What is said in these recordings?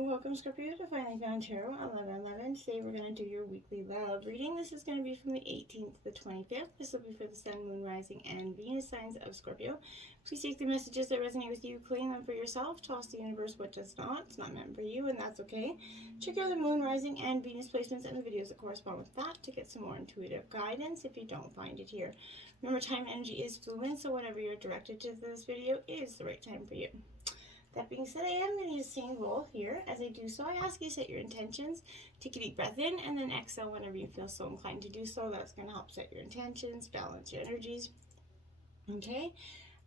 Welcome, Scorpio, to Finally Found Tarot 1111. Today we're going to do your weekly love reading. This is going to be from the 18th to the 25th. This will be for the Sun, Moon, Rising, and Venus signs of Scorpio. Please take the messages that resonate with you, claim them for yourself, toss the universe what does not. It's not meant for you, and that's okay. Check out the Moon, Rising, and Venus placements and the videos that correspond with that to get some more intuitive guidance if you don't find it here. Remember, time and energy is fluid, so whenever you're directed to this video is the right time for you. That being said, I am going to use the same roll here. As I do so, I ask you to set your intentions. Take a deep breath in and then exhale whenever you feel so inclined to do so. That's going to help set your intentions, balance your energies. Okay?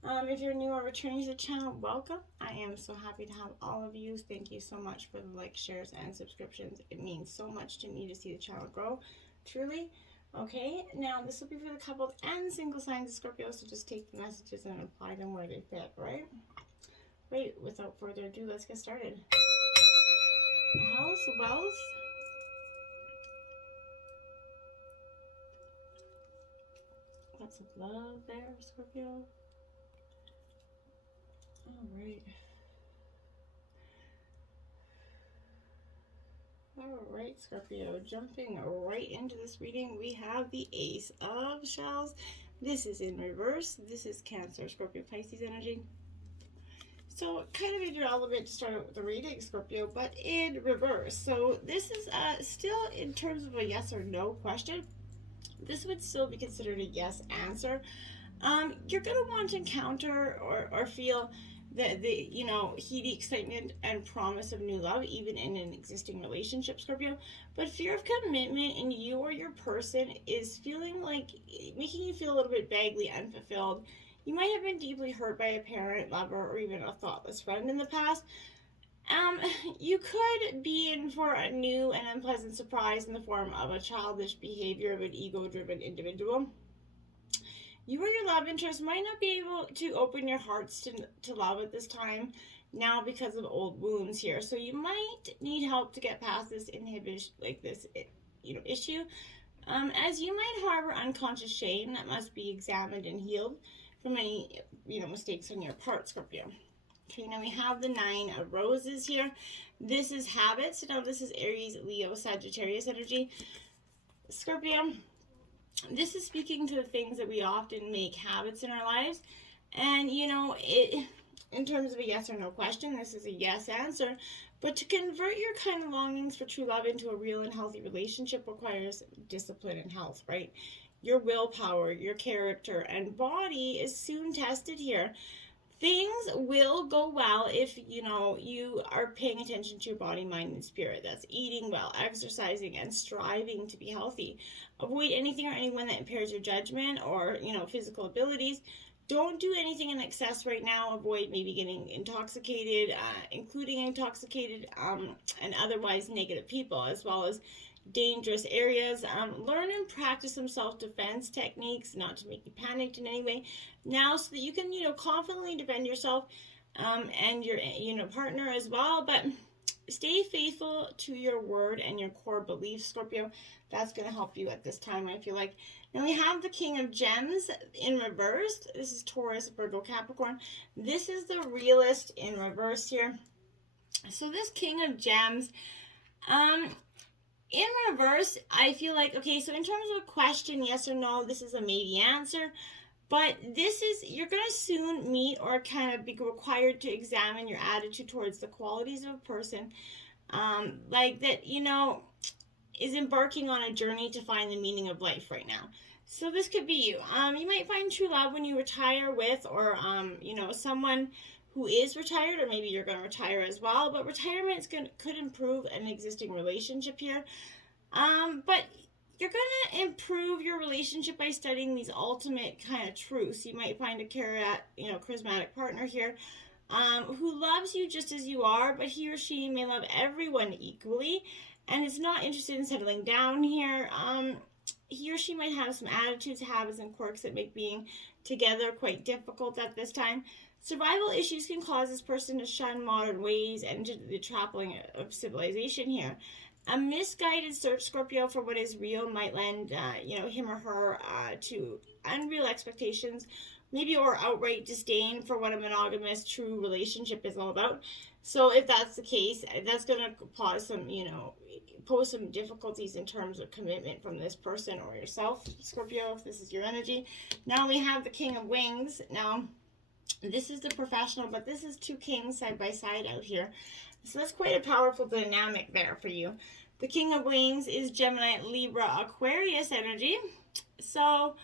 If you're new or returning to the channel, welcome. I am so happy to have all of you. Thank you so much for the likes, shares, and subscriptions. It means so much to me to see the channel grow, truly. Okay, now this will be for the coupled and single signs of Scorpio, so just take the messages and apply them where they fit, right? Right, without further ado, let's get started. Health, wealth. Lots of love there, Scorpio. Alright. Alright, Scorpio. Jumping right into this reading, we have the Ace of Shells. This is in reverse. This is Cancer, Scorpio, Pisces energy. So kind of irrelevant to start out with the reading, Scorpio, but in reverse. So this is still in terms of a yes or no question. This would still be considered a yes answer. You're going to want to encounter or feel the heady excitement and promise of new love, even in an existing relationship, Scorpio. But fear of commitment in you or your person is feeling like making you feel a little bit vaguely unfulfilled. You might have been deeply hurt by a parent, lover, or even a thoughtless friend in the past. You could be in for a new and unpleasant surprise in the form of a childish behavior of an ego-driven individual. You or your love interest might not be able to open your hearts to love at this time now because of old wounds here. So you might need help to get past this inhibition, issue. As you might harbor unconscious shame that must be examined and healed from any, mistakes on your part, Scorpio. Okay, now we have the 9 of Roses here. This is habits. Now this is Aries, Leo, Sagittarius energy. Scorpio, this is speaking to the things that we often make habits in our lives. And, in terms of a yes or no question, this is a yes answer. But to convert your kind of longings for true love into a real and healthy relationship requires discipline and health, right? Your willpower, your character, and body is soon tested here. Things will go well if, you are paying attention to your body, mind, and spirit. That's eating well, exercising, and striving to be healthy. Avoid anything or anyone that impairs your judgment or, physical abilities. Don't do anything in excess right now. Avoid maybe getting intoxicated, including intoxicated and otherwise negative people, as well as dangerous areas. Learn and practice some self-defense techniques, not to make you panicked in any way now, so that you can confidently defend yourself and your partner as well. But stay faithful to your word and your core beliefs, Scorpio. That's going to help you at this time, I feel like. Now we have the King of Gems in reverse. This is Taurus, Virgo, Capricorn. This is the Realist in reverse here. So this King of Gems, in reverse, I feel like, okay, so in terms of a question, yes or no, this is a maybe answer. But this is, you're going to soon meet or kind of be required to examine your attitude towards the qualities of a person. Is embarking on a journey to find the meaning of life right now. So this could be you. You might find true love when you retire with or, someone who is retired, or maybe you're going to retire as well. But retirement could improve an existing relationship here. But you're going to improve your relationship by studying these ultimate kind of truths. You might find a charismatic partner here who loves you just as you are, but he or she may love everyone equally and is not interested in settling down here. He or she might have some attitudes, habits, and quirks that make being together quite difficult at this time. Survival issues can cause this person to shun modern ways and into the trapping of civilization here. A misguided search, Scorpio, for what is real might lend, him or her to unreal expectations maybe, or outright disdain for what a monogamous true relationship is all about. So if that's the case, that's going to cause some, pose some difficulties in terms of commitment from this person or yourself, Scorpio, if this is your energy. Now we have the King of Wings. Now, this is the professional, but this is two kings side by side out here. So that's quite a powerful dynamic there for you. The King of Wings is Gemini, Libra, Aquarius energy. So,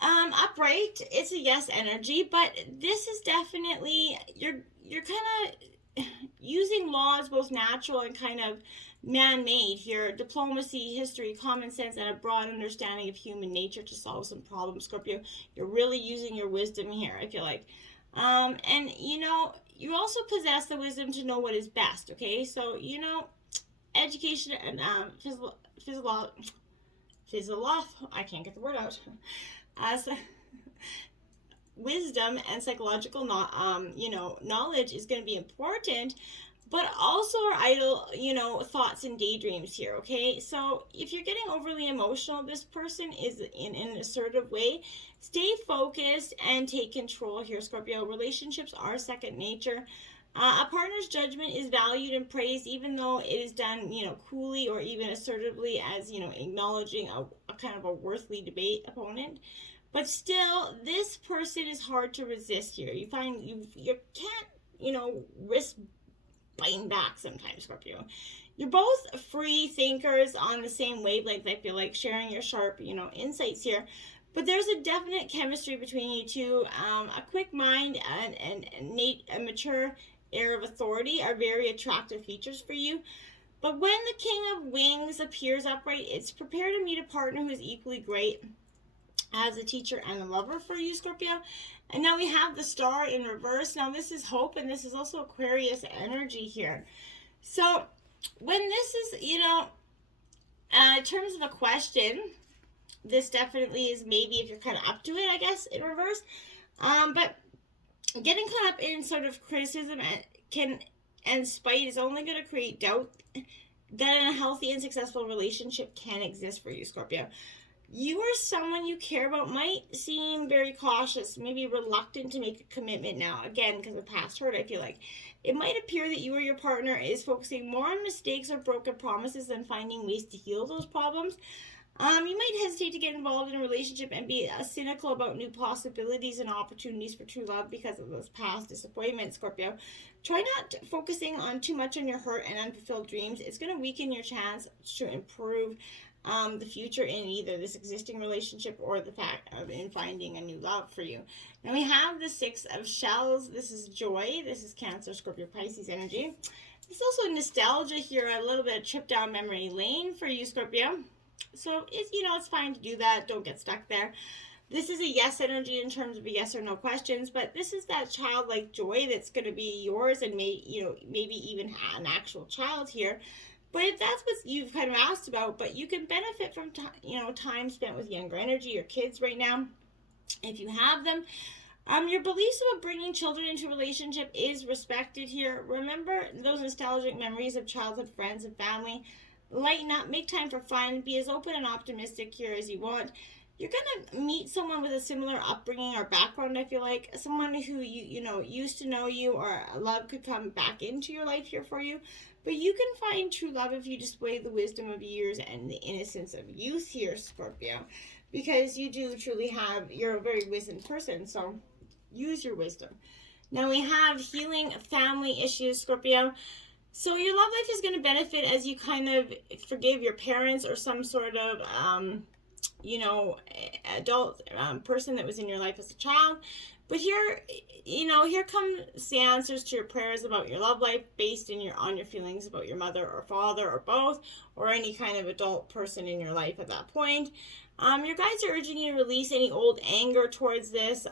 upright, it's a yes energy, but this is definitely, you're kind of using laws, both natural and kind of man-made here, diplomacy, history, common sense, and a broad understanding of human nature to solve some problems, Scorpio. You're really using your wisdom here, I feel like. And, you also possess the wisdom to know what is best, okay? So, education and I can't get the word out. Wisdom and psychological knowledge is going to be important, but also our idle thoughts and daydreams here, okay? So if you're getting overly emotional, this person is in an assertive way. Stay focused and take control here, Scorpio. Relationships are second nature. A partner's judgment is valued and praised, even though it is done, coolly or even assertively, as, acknowledging a kind of a worthily debate opponent. But still, this person is hard to resist here. You find you can't, risk biting back sometimes, Scorpio. You're both free thinkers on the same wavelength, I feel like, sharing your sharp, insights here. But there's a definite chemistry between you two. A quick mind and a mature air of authority are very attractive features for you. But when the King of Wings appears upright, it's prepare to meet a partner who is equally great as a teacher and a lover for you, Scorpio. And now we have the Star in reverse. Now this is hope, and this is also Aquarius energy here. So when this is, in terms of a question, this definitely is maybe if you're kind of up to it, I guess, in reverse. But getting caught up in sort of criticism and spite is only going to create doubt that in a healthy and successful relationship can exist for you, Scorpio. You or someone you care about might seem very cautious, maybe reluctant to make a commitment now. Again, because of past hurt, I feel like. It might appear that you or your partner is focusing more on mistakes or broken promises than finding ways to heal those problems. You might hesitate to get involved in a relationship and be cynical about new possibilities and opportunities for true love because of those past disappointments, Scorpio. Try not focusing on too much on your hurt and unfulfilled dreams. It's going to weaken your chance to improve the future in either this existing relationship or the fact of in finding a new love for you. Now we have the Six of Shells. This is joy. This is Cancer, Scorpio, Pisces energy. There's also nostalgia here, a little bit of trip down memory lane for you, Scorpio. So it's fine to do that. Don't get stuck there. This is a yes energy in terms of a yes or no questions, but this is that childlike joy that's going to be yours, and maybe even an actual child here. But if that's what you've kind of asked about, but you can benefit from time spent with younger energy or kids right now, if you have them. Your beliefs about bringing children into a relationship is respected here. Remember those nostalgic memories of childhood friends and family. Lighten up, make time for fun, be as open and optimistic here as you want. You're going to meet someone with a similar upbringing or background, I feel like. Someone who, used to know you, or love could come back into your life here for you. But you can find true love if you display the wisdom of years and the innocence of youth here, Scorpio. Because you do truly you're a very wizened person, so use your wisdom. Now we have healing family issues, Scorpio. So your love life is going to benefit as you kind of forgive your parents or some sort of, adult person that was in your life as a child. But here, here comes the answers to your prayers about your love life based on your feelings about your mother or father or both, or any kind of adult person in your life at that point. Your guides are urging you to release any old anger towards this,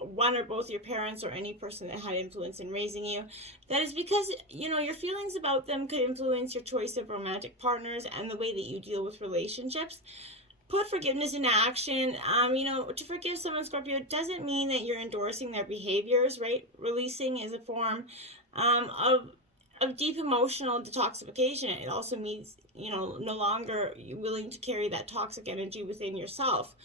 one or both your parents or any person that had influence in raising you. That is because, your feelings about them could influence your choice of romantic partners and the way that you deal with relationships. Put forgiveness into action. To forgive someone, Scorpio, doesn't mean that you're endorsing their behaviors, right? Releasing is a form of deep emotional detoxification. It also means, no longer you're willing to carry that toxic energy within yourself.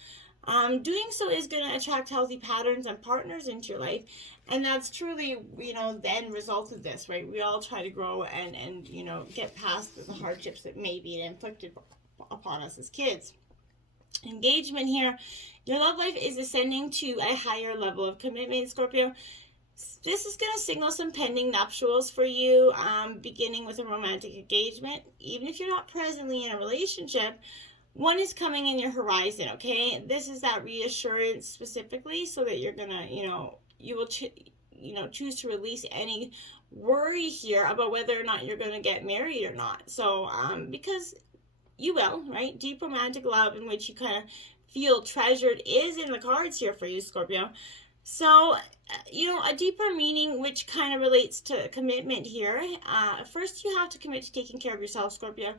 Doing so is going to attract healthy patterns and partners into your life. And that's truly, the end result of this, right? We all try to grow and get past the hardships that may be inflicted upon us as kids. Engagement here. Your love life is ascending to a higher level of commitment, Scorpio. This is going to signal some pending nuptials for you, beginning with a romantic engagement. Even if you're not presently in a relationship, one is coming in your horizon, okay? This is that reassurance specifically so that you're going to, you will choose to release any worry here about whether or not you're going to get married or not. So, because you will, right? Deep romantic love in which you kind of feel treasured is in the cards here for you, Scorpio. So, a deeper meaning which kind of relates to commitment here. First, you have to commit to taking care of yourself, Scorpio.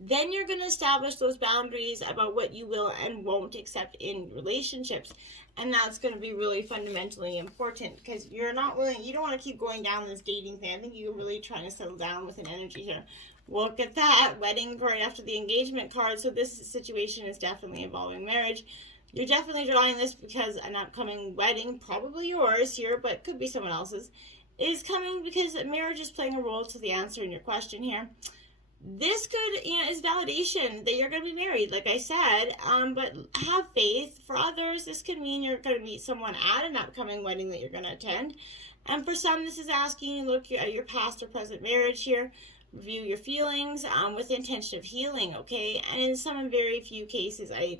Then you're going to establish those boundaries about what you will and won't accept in relationships. And that's going to be really fundamentally important because you don't want to keep going down this dating thing. I think you're really trying to settle down with an energy here. Look at that, wedding right after the engagement card. So this situation is definitely involving marriage. You're definitely drawing this because an upcoming wedding, probably yours here, but could be someone else's, is coming because marriage is playing a role to the answer in your question here. This could, is validation that you're going to be married, like I said, but have faith. For others, this could mean you're going to meet someone at an upcoming wedding that you're going to attend. And for some, this is asking you to look at your past or present marriage here, review your feelings with the intention of healing, okay? And in some very few cases, I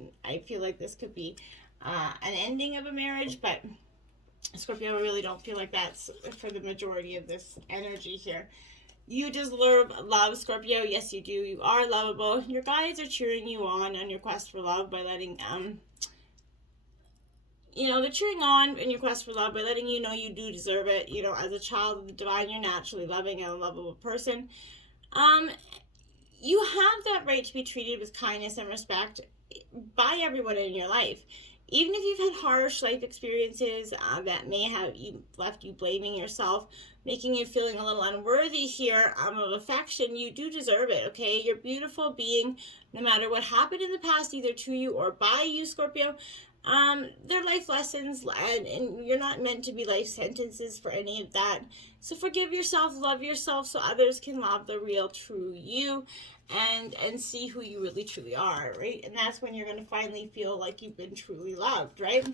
feel like this could be an ending of a marriage, but Scorpio, I really don't feel like that's for the majority of this energy here. You deserve love, Scorpio. Yes, you do. You are lovable. Your guides are cheering you on your quest for love by letting, they're cheering on in your quest for love by letting you know you do deserve it. As a child of the divine, you're naturally loving and a lovable person. You have that right to be treated with kindness and respect by everyone in your life. Even if you've had harsh life experiences that may have left you blaming yourself, making you feeling a little unworthy here of affection, you do deserve it, okay? You're a beautiful being, no matter what happened in the past, either to you or by you, Scorpio. They're life lessons, and you're not meant to be life sentences for any of that. So forgive yourself, love yourself, so others can love the real, true you, and see who you really truly are, right? And that's when you're going to finally feel like you've been truly loved, right?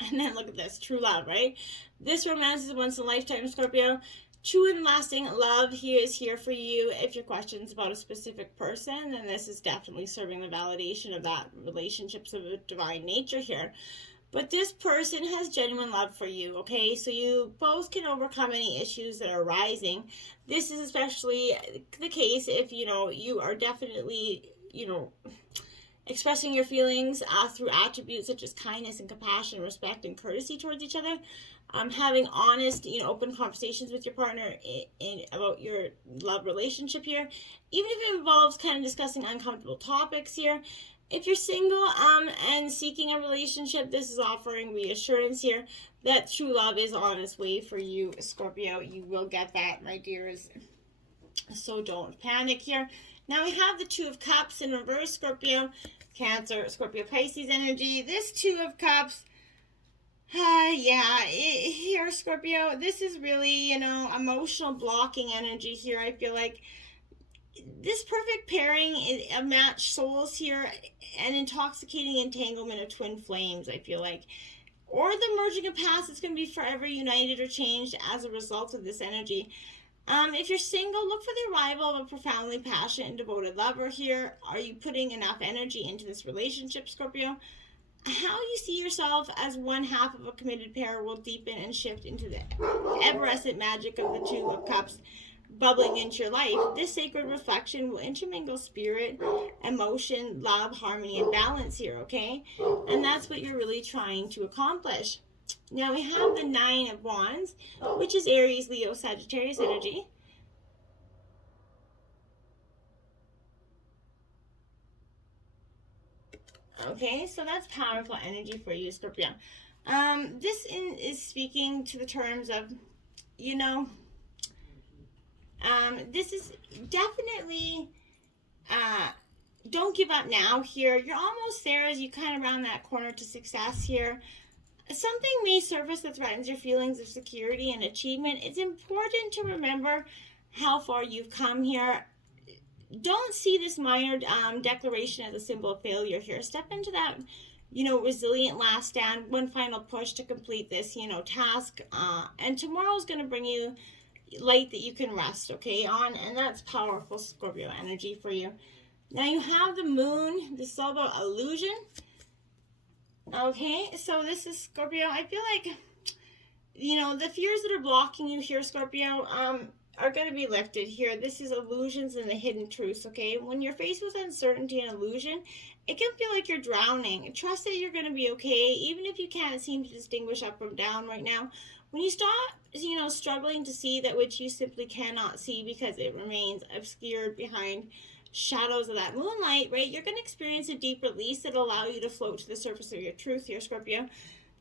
And then look at this, true love, right? This romance is once in a lifetime, Scorpio. True and lasting love here is here for you. If your question's about a specific person, then this is definitely serving the validation of that relationships of a divine nature here. But this person has genuine love for you, okay? So you both can overcome any issues that are arising. This is especially the case if, you are definitely, expressing your feelings through attributes such as kindness and compassion, respect and courtesy towards each other. Having honest, open conversations with your partner about your love relationship here, even if it involves kind of discussing uncomfortable topics here. If you're single and seeking a relationship, this is offering reassurance here that true love is on its way for you, Scorpio. You will get that, my dears. So don't panic here. Now we have the Two of Cups in reverse, Scorpio, Cancer, Scorpio, Pisces energy. This Two of Cups, here, Scorpio, this is really, emotional blocking energy here. I feel like this perfect pairing of matched souls here, an intoxicating entanglement of twin flames, I feel like. Or the merging of paths that's going to be forever united or changed as a result of this energy. If you're single, look for the arrival of a profoundly passionate and devoted lover here. Are you putting enough energy into this relationship, Scorpio? How you see yourself as one half of a committed pair will deepen and shift into the evanescent magic of the Two of Cups bubbling into your life. This sacred reflection will intermingle spirit, emotion, love, harmony, and balance here, okay? And that's what you're really trying to accomplish. Now we have the Nine of Wands, which is Aries, Leo, Sagittarius energy. Okay, so that's powerful energy for you, Scorpio. This is speaking to the terms of, this is definitely don't give up now here. You're almost there as you kind of round that corner to success here. Something may surface that threatens your feelings of security and achievement. It's important to remember how far you've come here. Don't see this minor declaration as a symbol of failure here. Step into that, resilient last stand, one final push to complete this, task. And tomorrow is going to bring you light that you can rest, okay, on. And that's powerful Scorpio energy for you. Now you have the moon. This is all about illusion. Okay, so this is Scorpio. I feel like, the fears that are blocking you here, Scorpio, are going to be lifted here. This is illusions and the hidden truths, okay? When you're faced with uncertainty and illusion, it can feel like you're drowning. Trust that you're going to be okay, even if you can't seem to distinguish up from down right now. When you stop, struggling to see that which you simply cannot see because it remains obscured behind shadows of that moonlight, right? You're going to experience a deep release that will allow you to float to the surface of your truth here, Scorpio.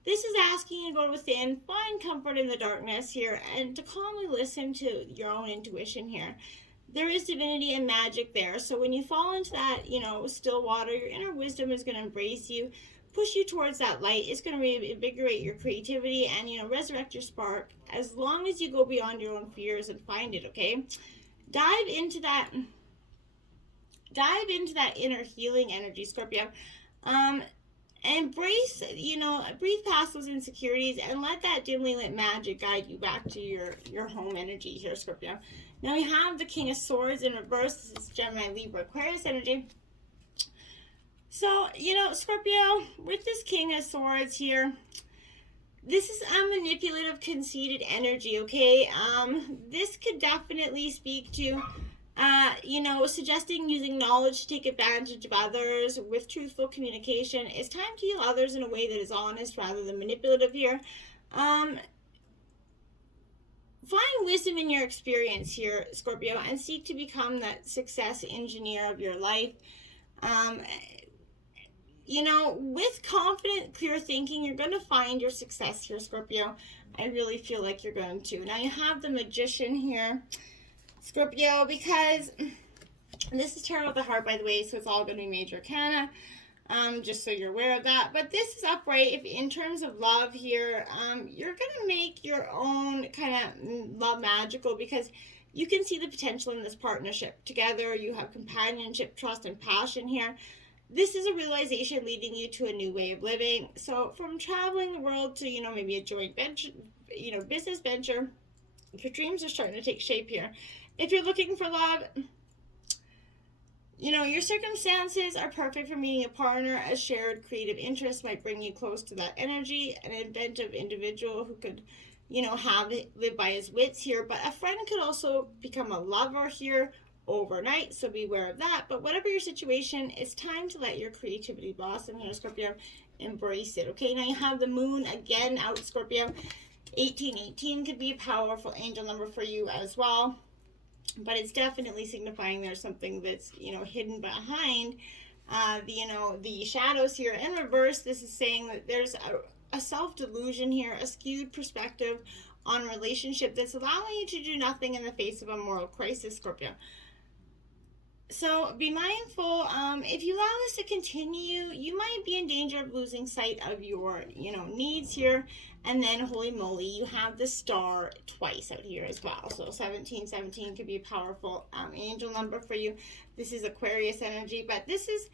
This is asking you to go within, find comfort in the darkness here, and to calmly listen to your own intuition here. There is divinity and magic there, so when you fall into that, still water, your inner wisdom is going to embrace you, push you towards that light. It's going to reinvigorate your creativity and, resurrect your spark as long as you go beyond your own fears and find it, okay? Dive into that inner healing energy, Scorpio. Embrace, breathe past those insecurities and let that dimly lit magic guide you back to your home energy here, Scorpio. Now we have the King of Swords in reverse. This is Gemini, Libra, Aquarius energy. So, Scorpio, with this King of Swords here, this is a manipulative, conceited energy, okay? This could definitely speak to suggesting using knowledge to take advantage of others with truthful communication. It's time to heal others in a way that is honest rather than manipulative here. Find wisdom in your experience here, Scorpio, and seek to become that success engineer of your life. With confident, clear thinking, you're going to find your success here, Scorpio. I really feel like you're going to. Now you have the Magician here, Scorpio, because this is Tarot of the Heart, by the way, so it's all going to be major arcana, just so you're aware of that. But this is upright. If in terms of love here, you're going to make your own kind of love magical because you can see the potential in this partnership. Together, you have companionship, trust, and passion here. This is a realization leading you to a new way of living. So from traveling the world to, maybe a joint venture, business venture, your dreams are starting to take shape here. If you're looking for love, your circumstances are perfect for meeting a partner. A shared creative interest might bring you close to that energy. An inventive individual who could, live by his wits here. But a friend could also become a lover here overnight, so beware of that. But whatever your situation, it's time to let your creativity blossom here, Scorpio. Embrace it, okay? Now you have the moon again out, Scorpio. 1818 could be a powerful angel number for you as well, but it's definitely signifying there's something that's hidden behind the shadows here. In reverse, this is saying that there's a self-delusion here, a skewed perspective on a relationship that's allowing you to do nothing in the face of a moral crisis, Scorpio. So be mindful. If you allow this to continue, you might be in danger of losing sight of your, needs here. And then, holy moly, you have the star twice out here as well. So 1717 could be a powerful angel number for you. This is Aquarius energy, but this is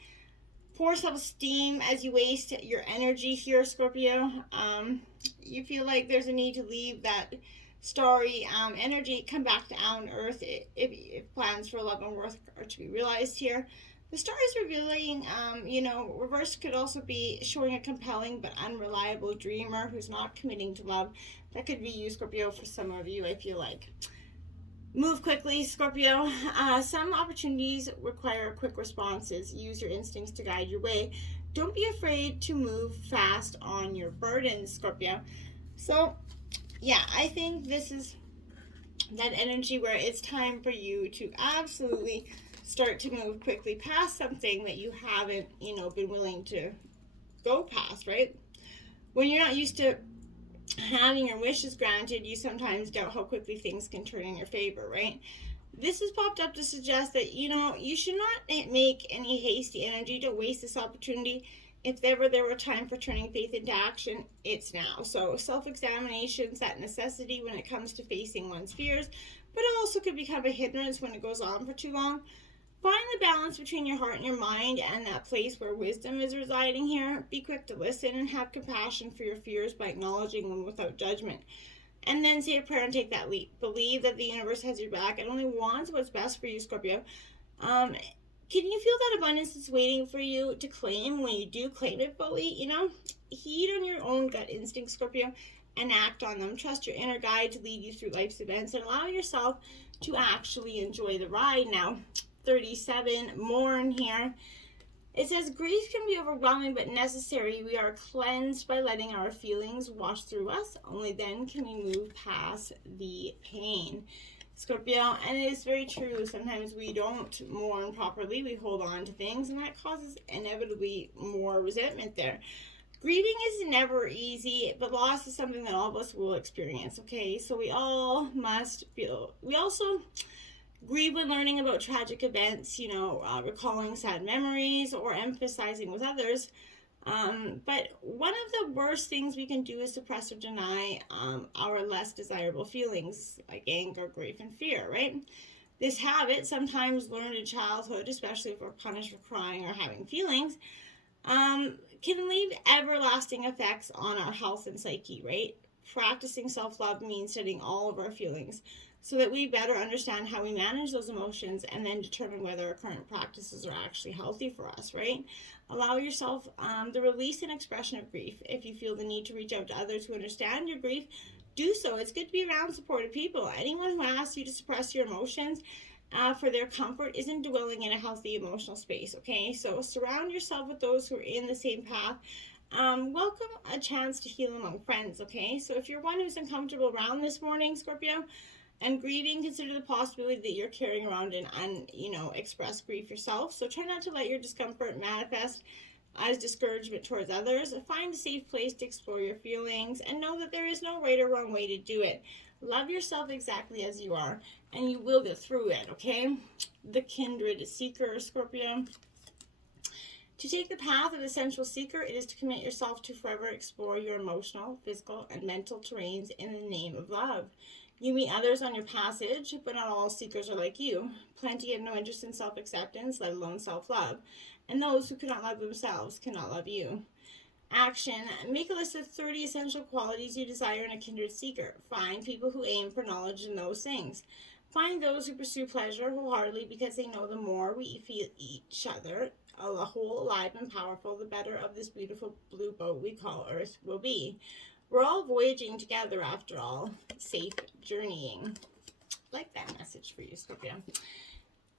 poor self-esteem as you waste your energy here, Scorpio. You feel like there's a need to leave that starry energy, come back down earth if plans for love and worth are to be realized here. The star is revealing, reverse could also be showing a compelling but unreliable dreamer who's not committing to love. That could be you, Scorpio, for some of you, I feel like. Move quickly, Scorpio. Some opportunities require quick responses. Use your instincts to guide your way. Don't be afraid to move fast on your burdens, Scorpio. So, yeah, I think this is that energy where it's time for you to absolutely start to move quickly past something that you haven't, been willing to go past, right? When you're not used to having your wishes granted, you sometimes doubt how quickly things can turn in your favor, right? This has popped up to suggest that, you should not make any hasty energy to waste this opportunity. If ever there were time for turning faith into action, it's now. So self-examination is that necessity when it comes to facing one's fears, but it also could become a hindrance when it goes on for too long. Find the balance between your heart and your mind and that place where wisdom is residing here. Be quick to listen and have compassion for your fears by acknowledging them without judgment. And then say a prayer and take that leap. Believe that the universe has your back and only wants what's best for you, Scorpio. Can you feel that abundance is waiting for you to claim when you do claim it fully? Heed on your own gut instincts, Scorpio, and act on them. Trust your inner guide to lead you through life's events and allow yourself to actually enjoy the ride. Now, 37, mourn here. It says, grief can be overwhelming but necessary. We are cleansed by letting our feelings wash through us. Only then can we move past the pain. Scorpio, and it is very true. Sometimes we don't mourn properly. We hold on to things, and that causes inevitably more resentment there. Grieving is never easy, but loss is something that all of us will experience, okay? So we all must feel. We also grieve when learning about tragic events, recalling sad memories or emphasizing with others. But one of the worst things we can do is suppress or deny our less desirable feelings like anger, grief, and fear, right? This habit, sometimes learned in childhood, especially if we're punished for crying or having feelings, can leave everlasting effects on our health and psyche, right? Practicing self-love means studying all of our feelings so that we better understand how we manage those emotions and then determine whether our current practices are actually healthy for us, right? Allow yourself the release and expression of grief. If you feel the need to reach out to others who understand your grief, do so. It's good to be around supportive people. Anyone who asks you to suppress your emotions for their comfort isn't dwelling in a healthy emotional space, okay? So surround yourself with those who are in the same path. Welcome a chance to heal among friends, okay? So if you're one who's uncomfortable around this morning, Scorpio, and grieving, consider the possibility that you're carrying around an expressed grief yourself. So try not to let your discomfort manifest as discouragement towards others. Find a safe place to explore your feelings and know that there is no right or wrong way to do it. Love yourself exactly as you are, and you will get through it, okay? The kindred seeker, Scorpio. To take the path of the sensual seeker, it is to commit yourself to forever explore your emotional, physical, and mental terrains in the name of love. You meet others on your passage, but not all seekers are like you. Plenty have no interest in self-acceptance, let alone self-love. And those who cannot love themselves cannot love you. Action. Make a list of 30 essential qualities you desire in a kindred seeker. Find people who aim for knowledge in those things. Find those who pursue pleasure wholeheartedly because they know the more we feel each other, a whole, alive, and powerful, the better of this beautiful blue boat we call Earth will be. We're all voyaging together after all. Safe journeying. Like that message for you, Scorpio.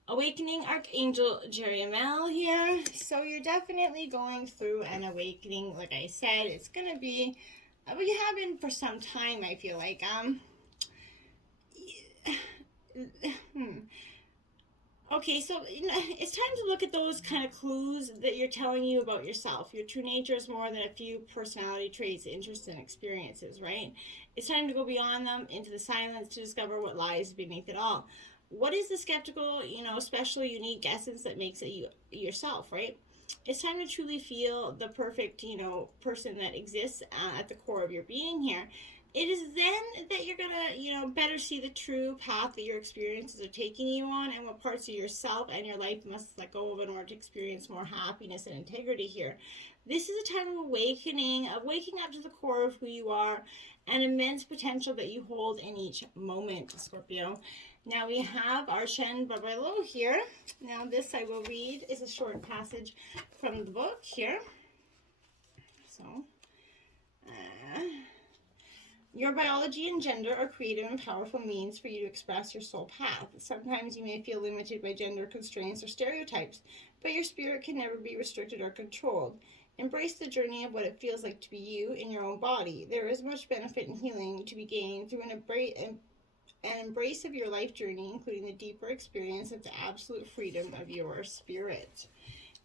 Awakening Archangel Jeriamel here. So you're definitely going through an awakening. Like I said, it's going to be, you have been for some time, I feel like. Okay, so it's time to look at those kind of clues that you're telling you about yourself. Your true nature is more than a few personality traits, interests, and experiences, right? It's time to go beyond them into the silence to discover what lies beneath it all. What is the skeptical, special, unique essence that makes it you yourself, right? It's time to truly feel the perfect, person that exists at the core of your being here. It is then that you're gonna, better see the true path that your experiences are taking you on and what parts of yourself and your life you must let go of in order to experience more happiness and integrity here. This is a time of awakening, of waking up to the core of who you are and immense potential that you hold in each moment, Scorpio. Now we have our Shen Babalo here. Now this I will read is a short passage from the book here. So, your biology and gender are creative and powerful means for you to express your soul path. Sometimes you may feel limited by gender constraints or stereotypes, but your spirit can never be restricted or controlled. Embrace the journey of what it feels like to be you in your own body. There is much benefit and healing to be gained through an embrace of your life journey, including the deeper experience of the absolute freedom of your spirit.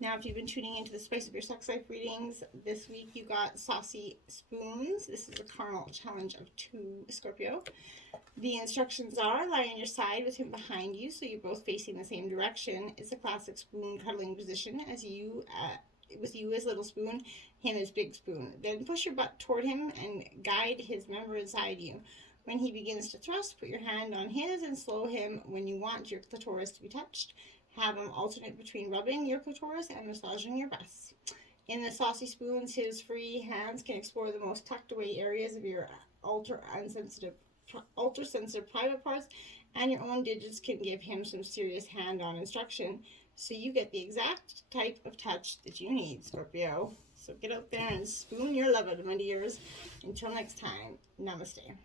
Now, if you've been tuning into the Spice of Your Sex Life readings, this week you got Saucy Spoons. This is a carnal challenge of 2, Scorpio. The instructions are lie on your side with him behind you, so you're both facing the same direction. It's a classic spoon cuddling position, as you, with you as little spoon, him as big spoon. Then push your butt toward him and guide his member inside you. When he begins to thrust, put your hand on his and slow him when you want your clitoris to be touched. Have him alternate between rubbing your clitoris and massaging your breasts. In the Saucy Spoons, his free hands can explore the most tucked away areas of your ultra-sensitive private parts, and your own digits can give him some serious hand-on instruction, so you get the exact type of touch that you need, Scorpio. So get out there and spoon your love out, my dears. Until next time, namaste.